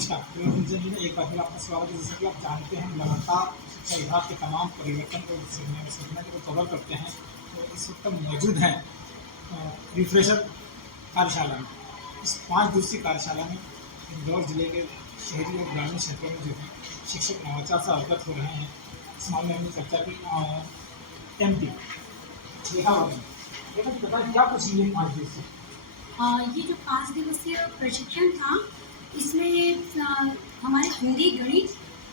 नमस्कार। में एक बार फिर आपका स्वागत है। जैसा कि आप जानते हैं, लगातार शिक्षा विभाग के तमाम परिवर्तन को सीखने को कवर करते हैं। तो इस वक्त हम मौजूद हैं रिफ्रेशर कार्यशाला में। इस 5 दिवसीय कार्यशाला में इंदौर जिले के शहरी और ग्रामीण क्षेत्रों में जो है शिक्षक नवाचार से अवगत हो रहे हैं। इस मामले में हमने चर्चा की MP देखा बताएं क्या कुछ ये 5 दिवसीय ये जो 5 दिवसीय प्रशिक्षण था, इसमें हमारे हिंदी, गणित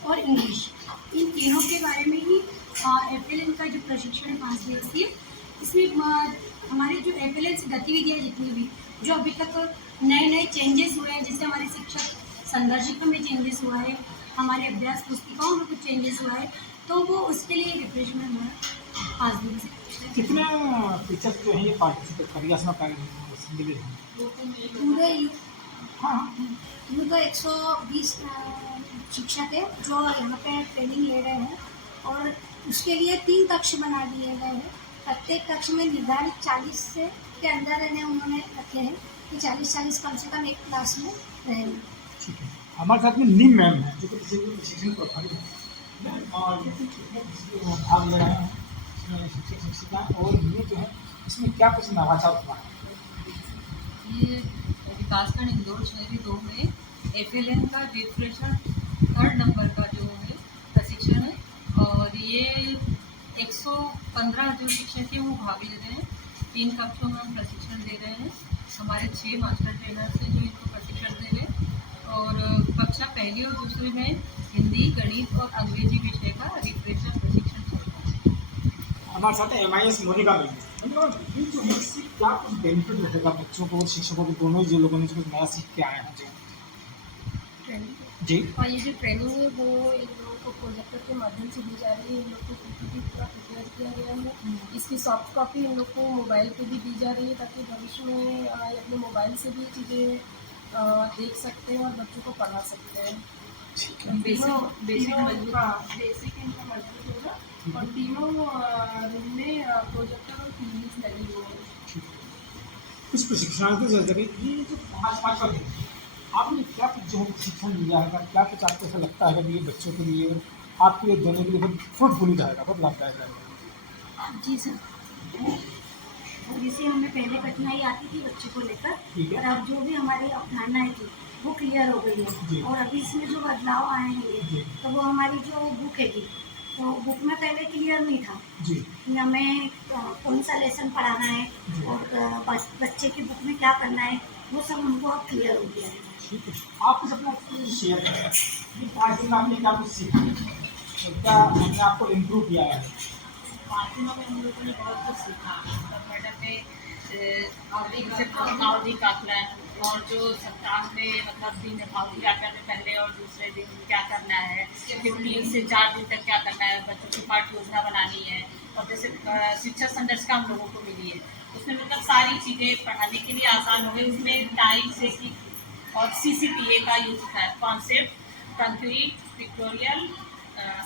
और इंग्लिश, इन तीनों के बारे में ही FLN का जो प्रशिक्षण है 5 दिवसीय, इसमें हमारे जो FLN से गतिविधियाँ जितनी भी जो अभी तक नए चेंजेस हुए हैं, जैसे हमारे शिक्षक संदर्शिका में चेंजेस हुआ है, हमारे अभ्यास पुस्तिकाओं में कुछ चेंजेस हुआ है, तो वो उसके लिए रिफ्रेशमेंट हुआ 5 दिवसीय। कितने टीचर्स जो हैं ये पार्टिसिपेट करेंगे इसमें सम्मिलित हैं? पूरे हाँ, यूँ तो 120 शिक्षक है जो यहाँ पे ट्रेनिंग ले रहे हैं, और उसके लिए 3 कक्ष बना दिए गए हैं। प्रत्येक कक्ष में निर्धारित 40 से के अंदर रहने उन्होंने रखे हैं कि 40 कम से कम एक क्लास में रहेंगे। ठीक है। हमारे साथ में नीम मैम है जो कि प्रशिक्षण प्रभारी है और भाग ले रहे हैं शिक्षक शिक्षिका, और ये जो है इसमें क्या कुछ नवाचार हुआ है? ये विकासखंड इंदौर शहरी 2 में FLN का रिफ्रेशर 3rd नंबर का जो है प्रशिक्षण है, और ये 115 जो शिक्षक हैं वो भाग ले रहे हैं। 3 कक्षों में हम प्रशिक्षण दे रहे हैं। हमारे 6 मास्टर ट्रेनर से जो इनको प्रशिक्षण दे रहे हैं, और कक्षा पहली और दूसरी में हिंदी, गणित और अंग्रेजी विषय का रिफ्रेशर प्रशिक्षण चल रहा है। हमारे साथ MIS मोनिका मैम है। ये जो है इससे क्या कुछ बेनिफिट रहेगा बच्चों को और शिक्षकों को, दोनों जो लोगों ने कुछ नया सीख के आए हैं जी? और ये जो ट्रेनिंग है वो इन लोगों को प्रोजेक्टर के माध्यम से दी जा रही है। इन लोग को PPT पूरा प्रिपेयर किया गया है। इसकी सॉफ्ट कॉपी इन लोग को मोबाइल पे भी दी जा रही है, ताकि भविष्य में ये अपने मोबाइल से भी चीज़ें देख सकते हैं और बच्चों को पढ़ा सकते हैं। बेसिक इनका मजबूत होगा, और तीनों रूम में प्रोजेक्टर और टीवी लगी हुई है। कुछ प्रशिक्षणार्थी से जरिए ये जो 5 का दिन आपने क्या कुछ जो है प्रशिक्षण लिया है, क्या कुछ आपको ऐसा लगता है कि ये बच्चों के लिए और आपके लिए देने के लिए बहुत फ्रूटफुल रहेगा, बहुत लाभदायक रहेगा? जी सर, जैसे हमें पहले कठिनाई आती थी बच्चे को लेकर, और अब जो भी हमारी अवधारणाएं थी वो क्लियर हो गई है। और अभी इसमें जो बदलाव आए हैं तो वो हमारी जो बुक है तो बुक में पहले क्लियर नहीं था कि हमें कौन सा लेसन पढ़ाना है और बच्चे की बुक में क्या करना है, वो सब हमको अब क्लियर हो गया है। ठीक है, आप कुछ अपना एक्सपीरियंस शेयर करें। ये 5 दिन आपने क्या कुछ सीखा, क्या हमने आपको इम्प्रूव किया है? 5 दिनों में हम लोगों ने बहुत कुछ सीखा। मतलब मैडम ने आवधिक आकलन, और जो सप्ताह में मतलब दिन आवधिक आकलन में पहले और दूसरे दिन क्या करना है, फिर 3 से 4 दिन तक क्या करना है, बच्चों की पाठ्य योजना बनानी है, और जैसे शिक्षा संदर्शिका हम लोगों को मिली है, उसमें मतलब सारी चीज़ें पढ़ाने के लिए आसान हो गई। उसमें टाइम से और CCPA का यूज होता है, कॉन्सेप्ट, कंक्रीट, पिक्टोरियल,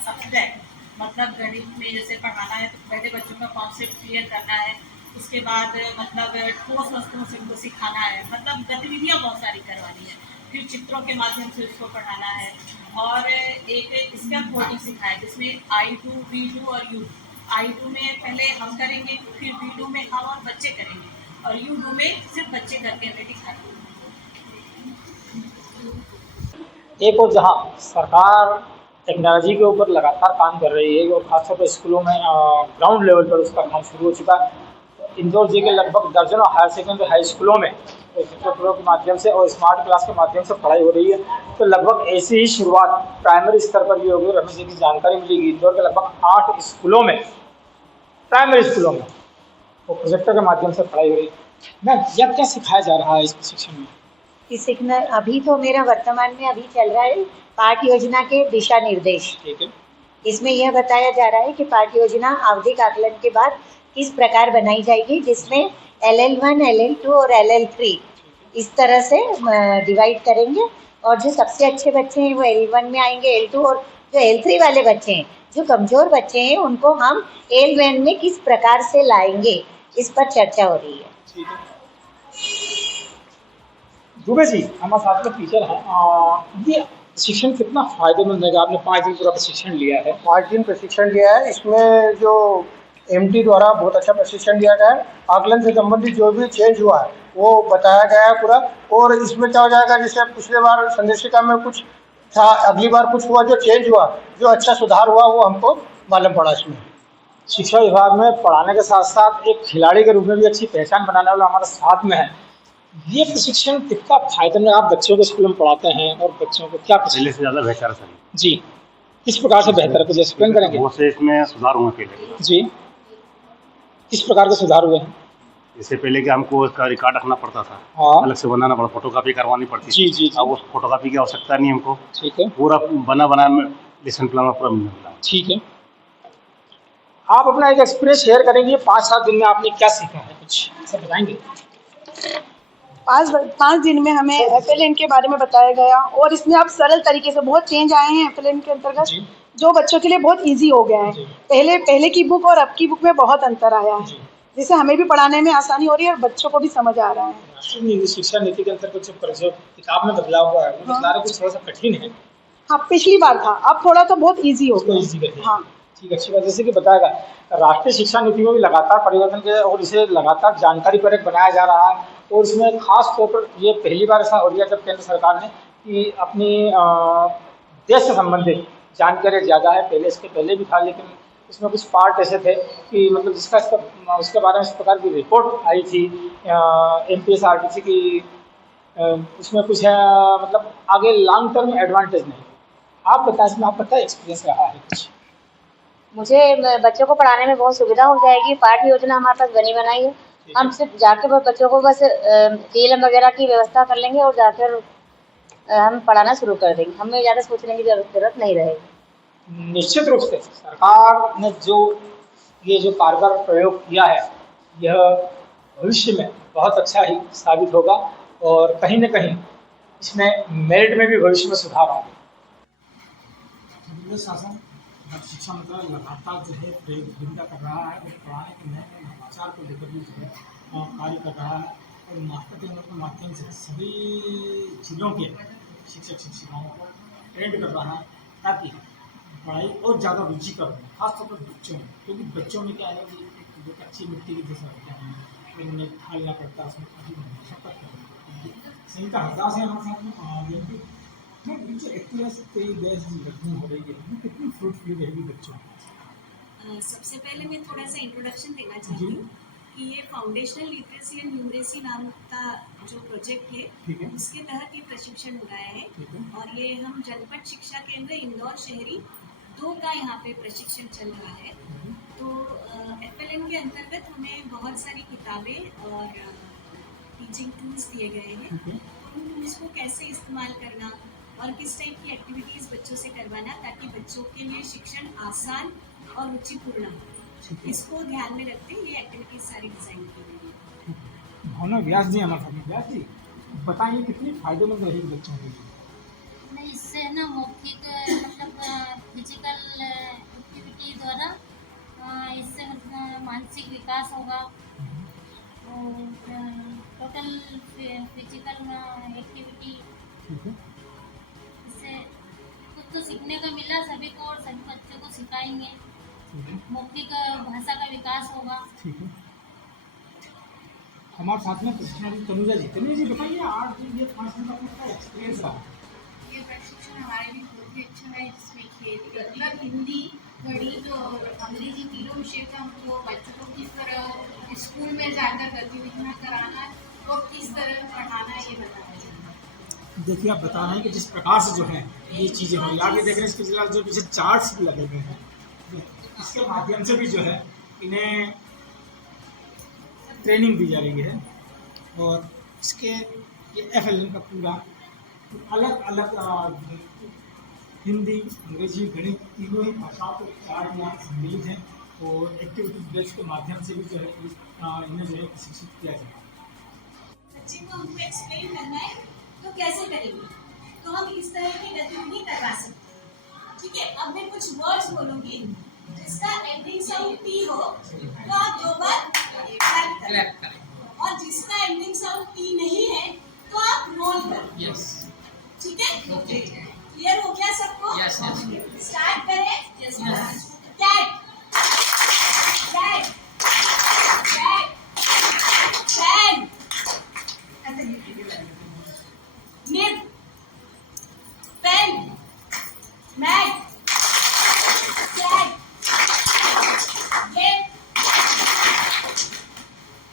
सब्जेक्ट। मतलब गणित में जैसे पढ़ाना है तो पहले बच्चों का कॉन्सेप्ट क्लियर करना है, उसके बाद मतलब ठोस वस्तुओं से उनको सिखाना है, मतलब गतिविधियाँ बहुत सारी करवानी है, फिर चित्रों के माध्यम से उसको पढ़ाना है, और एक स्टेप बोर्डिंग सिखाया जिसमें I2, V2 और U। I2 में पहले हम करेंगे, फिर V2 में हम और बच्चे करेंगे, और U2 में सिर्फ बच्चे करके हमें दिखाएंगे। एक और जहाँ सरकार टेक्नोलॉजी के ऊपर लगातार काम कर रही है, और खासतौर पर स्कूलों में ग्राउंड लेवल पर उसका काम शुरू हो चुका है। इंदौर जिले के लगभग दर्जनों हायर सेकेंडरी हाई स्कूलों में प्रोजेक्टरों के माध्यम से और स्मार्ट क्लास के माध्यम से पढ़ाई हो रही है। तो लगभग ऐसी ही शुरुआत प्राइमरी स्तर पर भी होगी, और हमें जितनी जानकारी मिलेगी इंदौर के लगभग 8 स्कूलों में, प्राइमरी स्कूलों में वो प्रोजेक्टर के माध्यम से पढ़ाई हो रही है। मैम, यह क्या सिखाया जा रहा है इस प्रशिक्षण में? सीखना अभी तो मेरा वर्तमान में अभी चल रहा है पाठ योजना के दिशा निर्देश। ठीक है। इसमें यह बताया जा रहा है कि पाठ योजना आवधिक आकलन के बाद किस प्रकार बनाई जाएगी, जिसमें LL1, LL2 और LL3 इस तरह से डिवाइड करेंगे, और जो सबसे अच्छे बच्चे हैं वो L1 में आएंगे, L2, और जो L3 वाले बच्चे हैं, जो कमज़ोर बच्चे हैं, उनको हम L1 में किस प्रकार से लाएंगे, इस पर चर्चा हो रही है। ठीक है। दुबे जी हमारे साथ में टीचर हैं। ये प्रशिक्षण कितना फायदेमंद है? आपने 5 दिन पूरा प्रशिक्षण लिया है। 5 दिन प्रशिक्षण लिया है। इसमें जो एमटी द्वारा बहुत अच्छा प्रशिक्षण दिया गया है। आकलन से संबंधित जो भी चेंज हुआ है वो बताया गया है पूरा। और इसमें क्या हो जाएगा, जैसे पिछले बार संदेशिका में कुछ था, अगली बार कुछ हुआ जो चेंज हुआ, जो अच्छा सुधार हुआ वो हमको मालूम पड़ा। इसमें शिक्षा विभाग में पढ़ाने के साथ साथ एक खिलाड़ी के रूप में भी अच्छी पहचान बनाने वाला हमारे साथ में है। ये प्रशिक्षण कितना फायदेमंद? आप बच्चों को स्कूल में पढ़ाते हैं और बच्चों को क्या पहले से ज़्यादा बेहतर है सर। जी, किस प्रकार से बेहतर है, कुछ एक्सप्लेन करेंगे? बहुत से इसमें सुधार हुए पहले। जी, किस प्रकार के सुधार हुए हैं? जैसे पहले कि हमको उसका रिकॉर्ड रखना पड़ता था, हाँ। अलग से बनाना पड़ा, फोटोकॉपी करवानी पड़ती जी, थी। जी, जी। अब उस फोटोकॉपी की आवश्यकता नहीं हमको, ठीक है, पूरा बना में लेसन प्लान में पूरा मिलने वाला है। ठीक है। आप अपना एक एक्सपीरियंस शेयर करेंगे, 5-7 दिन में आपने क्या सीखा है, कुछ सब बताएंगे? 5 दिन में हमें FLN के बारे में बताया गया और इसमें अब सरल तरीके से बहुत चेंज आए हैं FLN के अंतर्गत, जी। जो बच्चों के लिए बहुत इजी हो गया है। जी। पहले की बुक और अब की बुक में बहुत अंतर आया है, जिससे हमें भी पढ़ाने में आसानी हो रही है और बच्चों को भी समझ आ रहा है। राष्ट्रीय शिक्षा नीति के अंतर्गत जो किताब में बदलाव हुआ है, वो बदलाव कुछ थोड़ा सा कठिन है। हाँ, पिछली बार था, अब थोड़ा तो बहुत इजी हो उसको गया। ईजी कर दिया। हाँ, ठीक, अच्छी बात। जैसे कि बताएगा, राष्ट्रीय शिक्षा नीति में भी लगातार परिवर्तन के और इसे लगातार जानकारी परक बनाया जा रहा है। और इसमें खास तौर पर ये पहली बार ऐसा हो गया जब केंद्र सरकार ने कि अपनी देश से संबंधित जानकारी ज़्यादा है। पहले इसके पहले भी था, लेकिन इसमें कुछ पार्ट ऐसे थे कि मतलब उसके बारे में इस प्रकार की रिपोर्ट आई थी MPSRTC की, उसमें कुछ है मतलब आगे लॉन्ग टर्म एडवांटेज नहीं। आप बताएं, इसमें आपका क्या एक्सपीरियंस रहा है कुछ? मुझे बच्चों को पढ़ाने में बहुत सुविधा हो जाएगी। पाठ्य योजना हमारे पास बनी बनाई है। हम सिर्फ जाके बच्चों को बस TLM वगैरह की व्यवस्था कर लेंगे और जाकर हम पढ़ाना शुरू कर देंगे। हमें ज़्यादा सोचने की जरूरत नहीं रहेगी। निश्चित रूप से सरकार ने जो कारगर प्रयोग किया है, यह भविष्य में बहुत अच्छा ही साबित होगा और कहीं न कहीं इसमें मेरिट में भी भविष्य में सुधार होगा। शासन शिक्षा मंत्रालय लगातार जो है प्रयोगविद्या कर रहा है और पढ़ाने के नए नवाचार को लेकर भी जो है कार्य कर रहा है। और मास्टर ट्रेनर के माध्यम से सभी जिलों के शिक्षिकाओं को ट्रेंड कर रहा है, ताकि पढ़ाई और ज़्यादा रुचिकर हो, खासतौर पर बच्चों में। क्योंकि बच्चों में क्या है कि जो कच्ची मिट्टी की जैसा होता है, फिर उन्हें ढालना पड़ता है, उसमें काफ़ी मशक्कत करनी पड़ती है। संगीता हरदास है हमारे साथ में। जो एक्सपीरियंस तेरी गैस लर्निंग हो रही है, वो कितनी फ्रूटफुल रहेगी बच्चों को? सबसे पहले मैं थोड़ा सा इंट्रोडक्शन देना चाहती हूँ कि ये फाउंडेशनल लिटरेसी एंड न्यूमरेसी नाम का जो प्रोजेक्ट है, उसके तहत ये प्रशिक्षण हो रहा है। और ये हम जनपद शिक्षा केंद्र इंदौर शहरी 2 का यहाँ पे प्रशिक्षण चल रहा है। तो FLN के अंतर्गत हमें बहुत सारी किताबें और टीचिंग टूल्स दिए गए हैं। उन टूल्स को कैसे इस्तेमाल करना और किस टाइप की एक्टिविटीज़ बच्चों से करवाना, ताकि बच्चों के लिए शिक्षण आसान और रुचिपूर्ण हो, इसको ध्यान में रखते हुए ये एक्टिविटीज़ सारी डिज़ाइन की गई है। भावना व्यास जी हमारे साथ में। व्यास जी, बताइए कितनी फायदेमंद रहेगी बच्चों के लिए? नहीं, इससे ना मौखिक मतलब फिजिकल एक्टिविटी द्वारा इससे मानसिक विकास होगा और टोटल फिजिकल एक्टिविटी, इससे कुछ तो सीखने को मिला सभी को और सभी बच्चों को सिखाएंगे। मौखिक भाषा का विकास होगा। ठीक है, हमारे साथ में तनुजा जी बताइए, आज ये 5 दिन का आपका एक्सपीरियंस रहा? ये प्रशिक्षण हमारे लिए बहुत ही अच्छा है, जिसमें खेल मतलब हिंदी, गणित और अंग्रेजी तीनों विषय का हमको बच्चों को किस तरह स्कूल में जाकर गतिविधियाँ कराना और किस तरह पढ़ाना, ये बताया जाए। देखिए, आप बता रहे हैं कि जिस प्रकार से जो है ये चीज़ें हो, आगे देख रहे हैं इसके जिला जो पीछे चार्ट्स भी लगे हुए हैं, इसके माध्यम से भी जो है इन्हें ट्रेनिंग दी जा रही है। और इसके ये FLN का पूरा अलग अलग हिंदी, अंग्रेजी, गणित तीनों ही भाषाओं को 4 यहाँ सम्मिलित हैं और एक्टिविटी बेस्ड के माध्यम से भी जो है इन्हें जो है प्रशिक्षित किया जाएगा। बच्चे को हमको एक्सप्लेन करना है तो कैसे करेंगे, तो हम इस तरह की गतिविधि करवा सकते हैं। ठीक है, अब मैं कुछ वर्ड्स बोलूँगी जिसका एंडिंग साउंड T हो तो आप 2 बार क्लैप करें, और जिसका एंडिंग साउंड T नहीं है तो आप रोल करें। यस ठीक है, ओके क्लियर हो गया सबको? यस यस स्टार्ट करें। Yes cat cat cat pen nib pen mat cat lip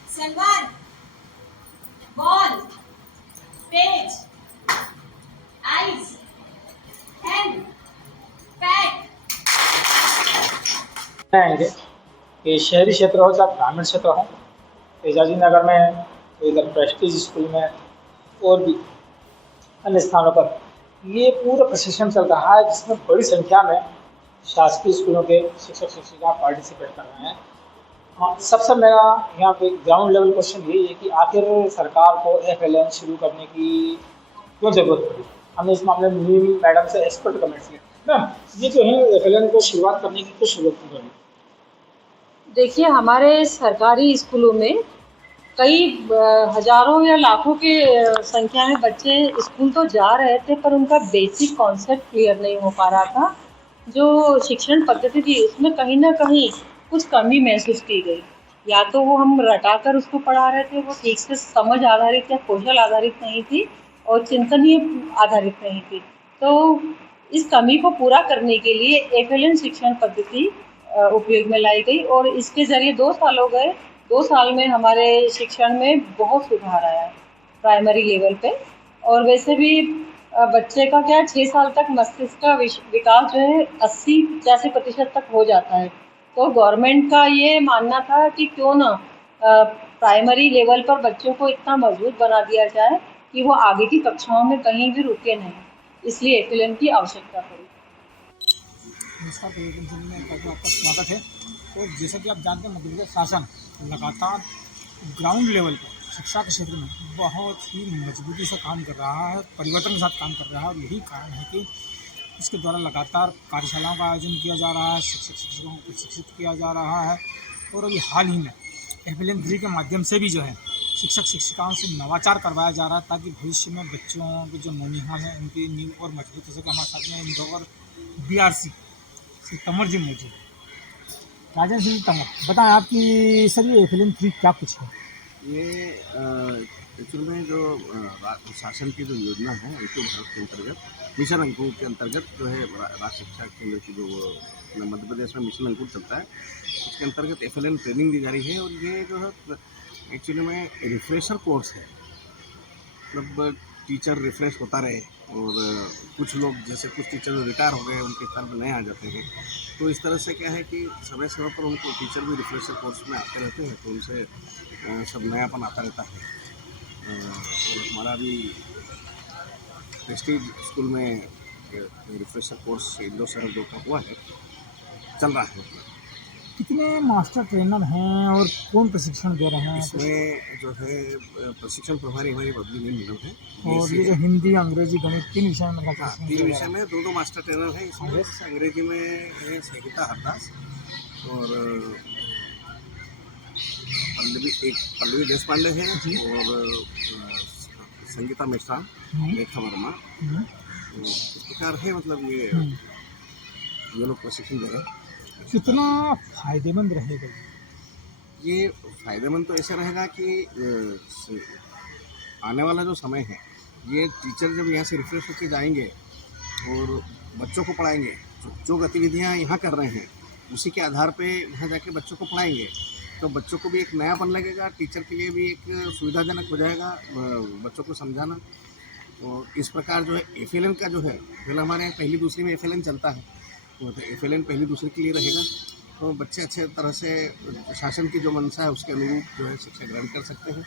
salwar ball page eyes hand pad. आएंगे ये शहरी क्षेत्र हो चाहे ग्रामीण क्षेत्र हो, एजाजी नगर में, इधर प्रेस्टीज स्कूल में और भी अन्य स्थानों पर ये पूरा प्रशिक्षण चल रहा है, जिसमें बड़ी संख्या में शासकीय स्कूलों के शिक्षक शिक्षिका पार्टिसिपेट कर रहे हैं। हाँ, सबसे मेरा यहाँ पे ग्राउंड लेवल क्वेश्चन यही है कि आखिर सरकार को FLN शुरू करने की क्यों ज़रूरत पड़ी। हमने इस मामले में नीम मैडम से एक्सपर्ट कमेंट्स लिए। मैम, ये जो है FLN को शुरुआत करने की क्यों जरूरत पड़ी? देखिए, हमारे सरकारी स्कूलों में कई हजारों या लाखों के संख्या में बच्चे स्कूल तो जा रहे थे, पर उनका बेसिक कॉन्सेप्ट क्लियर नहीं हो पा रहा था। जो शिक्षण पद्धति थी उसमें कहीं ना कहीं कुछ कमी महसूस की गई। या तो वो हम रटाकर उसको पढ़ा रहे थे, वो ठीक से समझ आधारित या कौशल आधारित नहीं थी और चिंतनीय आधारित नहीं थी। तो इस कमी को पूरा करने के लिए FLN शिक्षण पद्धति उपयोग में लाई गई और इसके ज़रिए 2 साल हो गए। 2 साल में हमारे शिक्षण में बहुत सुधार आया है प्राइमरी लेवल पे। और वैसे भी बच्चे का क्या 6 साल तक मस्तिष्क का विकास जो है 80-85% तक हो जाता है। तो गवर्नमेंट का ये मानना था कि क्यों ना प्राइमरी लेवल पर बच्चों को इतना मजबूत बना दिया जाए कि वो आगे की कक्षाओं में कहीं भी रुके नहीं, इसलिए FLN की आवश्यकता पड़ी। नमस्कार, में आपका स्वागत है। तो जैसा कि आप जानते हैं, मध्य प्रदेश शासन लगातार ग्राउंड लेवल पर शिक्षा के क्षेत्र में बहुत ही मजबूती से काम कर रहा है, परिवर्तन के साथ काम कर रहा है। और यही कारण है कि इसके द्वारा लगातार कार्यशालाओं का आयोजन किया जा रहा है, शिक्षक शिक्षकों को प्रशिक्षित किया जा रहा है। और अभी हाल ही में FLN 3 के माध्यम से भी जो है शिक्षक शिक्षिकाओं से नवाचार करवाया जा रहा है, ताकि भविष्य में बच्चों के जो नौनिहाल हैं उनकी नींव और मजबूत हो सके। हमारे साथ में इंदौर BRC से तंवर जी मौजूद, राजन सिंह तंवर, बताएं आपकी सर ये FLN 3 क्या कुछ है? ये एक्चुअल में जो शासन की जो योजना है अंकुर भारत के अंतर्गत, मिशन अंकुर के अंतर्गत जो है राज्य शिक्षा केंद्र की जो मध्य प्रदेश में मिशन अंकुर चलता है, उसके अंतर्गत FLN ट्रेनिंग दी जा रही है। और ये जो है एक्चुअली में रिफ्रेशर कोर्स है, मतलब टीचर रिफ्रेश होता रहे। और कुछ लोग जैसे कुछ टीचर जो रिटायर हो गए उनके स्थान पर नए आ जाते हैं, तो इस तरह से क्या है कि समय समय पर उनको टीचर भी रिफ्रेशर कोर्स में आते रहते हैं, तो उनसे सब नयापन आता रहता है। और हमारा भी प्रेस्टीज स्कूल में रिफ्रेशर कोर्स इंदौर शहर 2 का हुआ है, चल रहा है। कितने मास्टर ट्रेनर हैं और कौन प्रशिक्षण दे रहे हैं? इसमें जो है प्रशिक्षण प्रभारी हमारी बदली में मैडम है। और ये जो हिंदी, अंग्रेजी, गणित 3 विषय में हाँ, 3 विषय में 2 मास्टर ट्रेनर हैं। इसमें अंग्रेजी में है संगीता हरदास और पल्लवी देशपांडे हैं और संगीता मिश्रा, रेखा वर्मा। इस प्रकार है, मतलब ये लोग प्रशिक्षण दे रहे हैं। कितना फ़ायदेमंद रहेगा ये? फ़ायदेमंद तो ऐसे रहेगा कि आने वाला जो समय है, ये टीचर जब यहाँ से रिफ्रेश होकर जाएंगे और बच्चों को पढ़ाएंगे, जो गतिविधियाँ यहाँ कर रहे हैं उसी के आधार पे वहाँ जाके बच्चों को पढ़ाएंगे, तो बच्चों को भी एक नयापन लगेगा, टीचर के लिए भी एक सुविधाजनक हो जाएगा बच्चों को समझाना। और इस प्रकार जो है FLN का जो है, पहले हमारे यहाँ 1ली 2री में FLN चलता है, तो FLN 1ली 2री के लिए रहेगा, तो बच्चे अच्छे तरह से शासन की जो मंशा है उसके अनुरूप जो है शिक्षा ग्रहण कर सकते हैं।